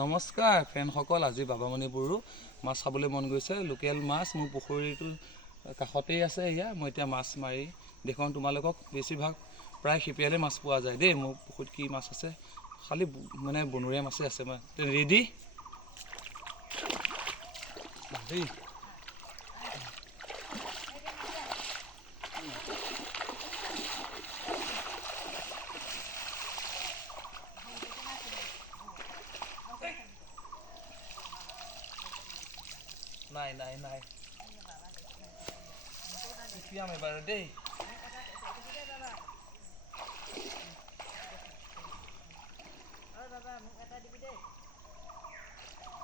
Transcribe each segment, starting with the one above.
নমস্কাৰ ফ্ৰেণ্ডসকল, আজি বাবামণি বড়ো মাছ খাবলৈ মন গৈছে। লোকেল মাছ মোৰ পুখুৰীটোৰ কাষতেই আছে। এয়া মই এতিয়া মাছ মাৰি দেখুৱাম তোমালোকক। বেছিভাগ প্ৰায় শিপিয়ালে মাছ পোৱা যায় দেই। মোৰ পুখুৰীত কি মাছ আছে, খালি মানে বনৰীয়া মাছেই আছে। মই ৰেডি দেই। নাই নাই নাই শিপিয়াম এবাৰ দেই।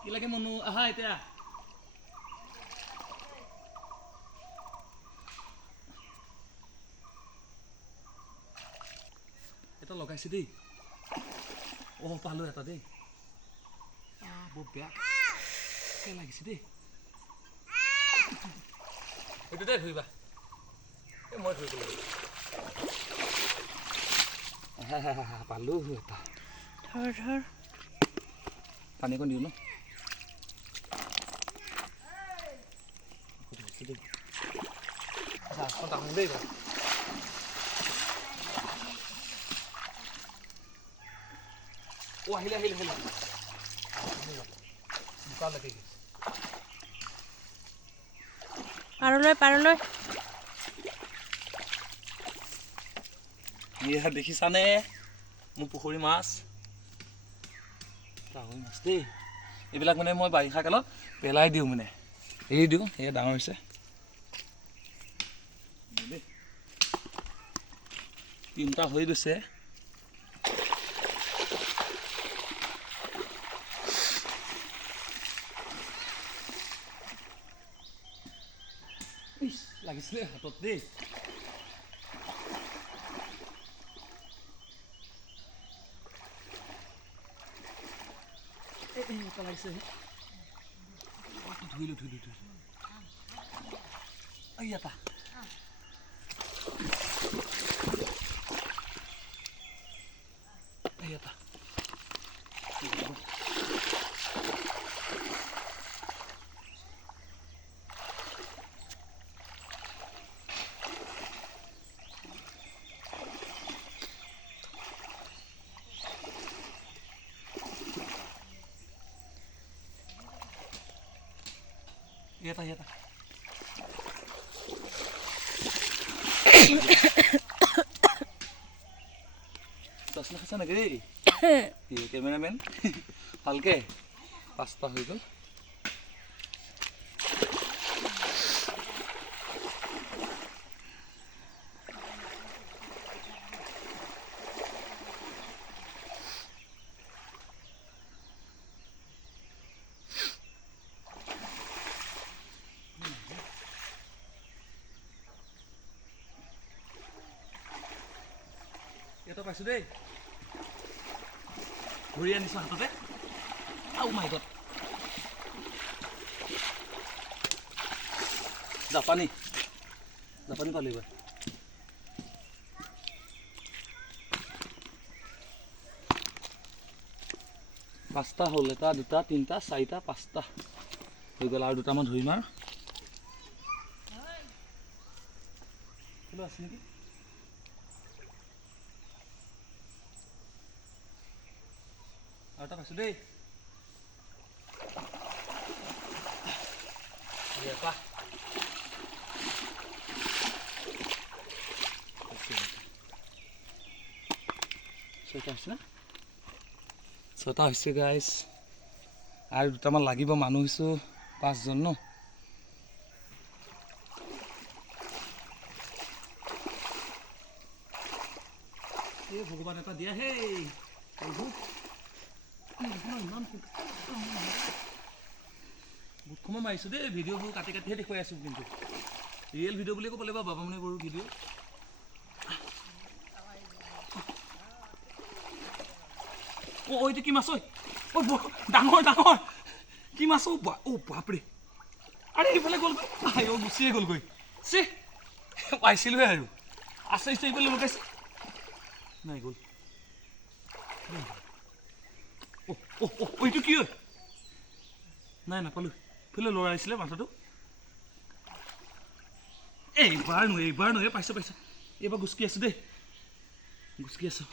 কি লাগে মনো, আহা এতিয়া। এটা লগাইছে দেই। পালোঁ এটা দেই। বৰ বেয়া লাগিছে দেই। এইটো দেই ধৰিবা, মই ধৰিব লাগিব। পালোঁ এটা। ধৰ পানী অকণ দিওঁ ন। ডাঙৰ দেই বাৰু। আহিলে বোকা লাগি গৈছে। পাৰলৈ এয়া দেখিছানে মোৰ পুখুৰী মাছ, কাৱৈ মাছ দেই। এইবিলাক মানে মই বাৰিষা কালত পেলাই দিওঁ, মানে এৰি দিওঁ। সেয়া ডাঙৰ হৈছে। তিনিটা হৈ গৈছে। লাগিছিলে হাতত দেই। লাগিছে ধুইলো এটা এটা এটা চচলা খাইছা নেকি দেই কেমেৰামেন? ভালকে 5টা হৈ গ'ল। এটা পাইছোঁ দেই, ধৰি আনিছোঁ হাততে। মাই গড, জাপানী পালোঁ এইবাৰ। পাঁচটা হ'ল। এটা, দুটা, তিনিটা, চাৰিটা, 5টা হৈ গ'ল। আৰু দুটামান ধৰিম আৰু আছে নেকি। আৰু এটা পাইছোঁ দেই। ছটা হৈছে গাইজ। আৰু দুটামান লাগিব। মানুহ হৈছোঁ 5জন ন। এই ভগৱান এটা দিয়া হেই। ইমান বহুত সময় মাৰিছোঁ দেই। ভিডিঅ'বোৰ কাটিহে দেখুৱাই আছোঁ, কিন্তু ৰিয়েল ভিডিঅ' বুলিয়ে ক'ব লাগিব। বাবামণি বড়ো ভিডিঅ'। এইটো কি মাছ? ডাঙৰ কি মাছ? বাপৰে। আৰে এইফালে গ'লগৈ। গুচিয়ে গ'লগৈ। পাইছিলোহে আৰু আছে এইফালে লগাইছে। নাই গ'ল। এইটো কি হয় নাই নাপালোঁ ফিলে ল'ৰা আহিছিলে মাথাটো এইবাৰ নহয় পাইছোঁ এইবাৰ গুচকি আছোঁ দেই গুচকি আছোঁ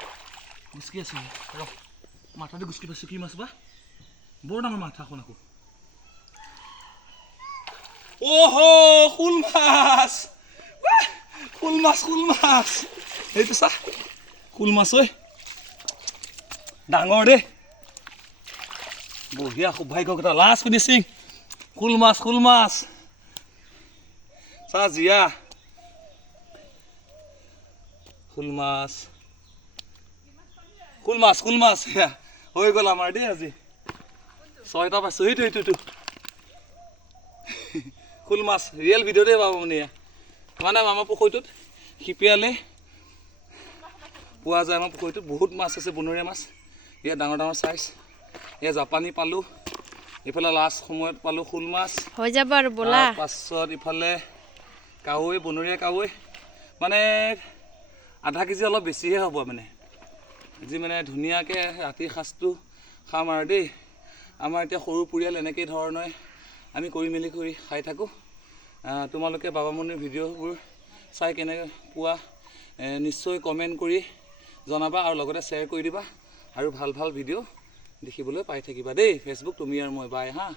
ৰ মাথাটো গুচকি পাইছোঁ কি মাছ বা বৰ ডাঙৰ মাথা এখন আকৌ শোল মাছ এইটো চা শোল মাছ ঐ ডাঙৰ দেই বঢ়িয়া সৌভাগ্যকেইটা লাষ্ট ফিনিচিং শোল মাছ চা জীয়া শোল মাছ হৈ গ'ল আমাৰ দেই আজি 6টা পাইছোঁ এইটো শোল মাছ ৰিয়েল ভিডিঅ' দেই বাবুমণি মানে আমাৰ পুখুৰীটোত শিপিয়ালে পোৱা যায় আমাৰ পুখুৰীটোত বহুত মাছ আছে বনৰীয়া মাছ ইয়াত ডাঙৰ চাইজ এয়া জাপানী পালোঁ ইফালে লাষ্ট সময়ত পালোঁ শোল মাছ হৈ যাব আৰু ব'লা তাৰপাছত ইফালে কাৱৈ বনৰীয়া কাৱৈ মানে আধা কেজি অলপ বেছিহে হ'ব মানে আজি মানে ধুনীয়াকৈ ৰাতিৰ সাঁজটো খাম আৰু দেই আমাৰ এতিয়া সৰু পৰিয়াল এনেকেই ধৰণে আমি কৰি খাই থাকোঁ তোমালোকে বাবামণিৰ ভিডিঅ'বোৰ চাই কেনেকৈ পোৱা নিশ্চয় কমেণ্ট কৰি জনাবা আৰু লগতে শ্বেয়াৰ কৰি দিবা আৰু ভাল ভিডিঅ' দেখিবলৈ পাই থাকিবা দেই ফেচবুক তুমি আৰু মই বাই হা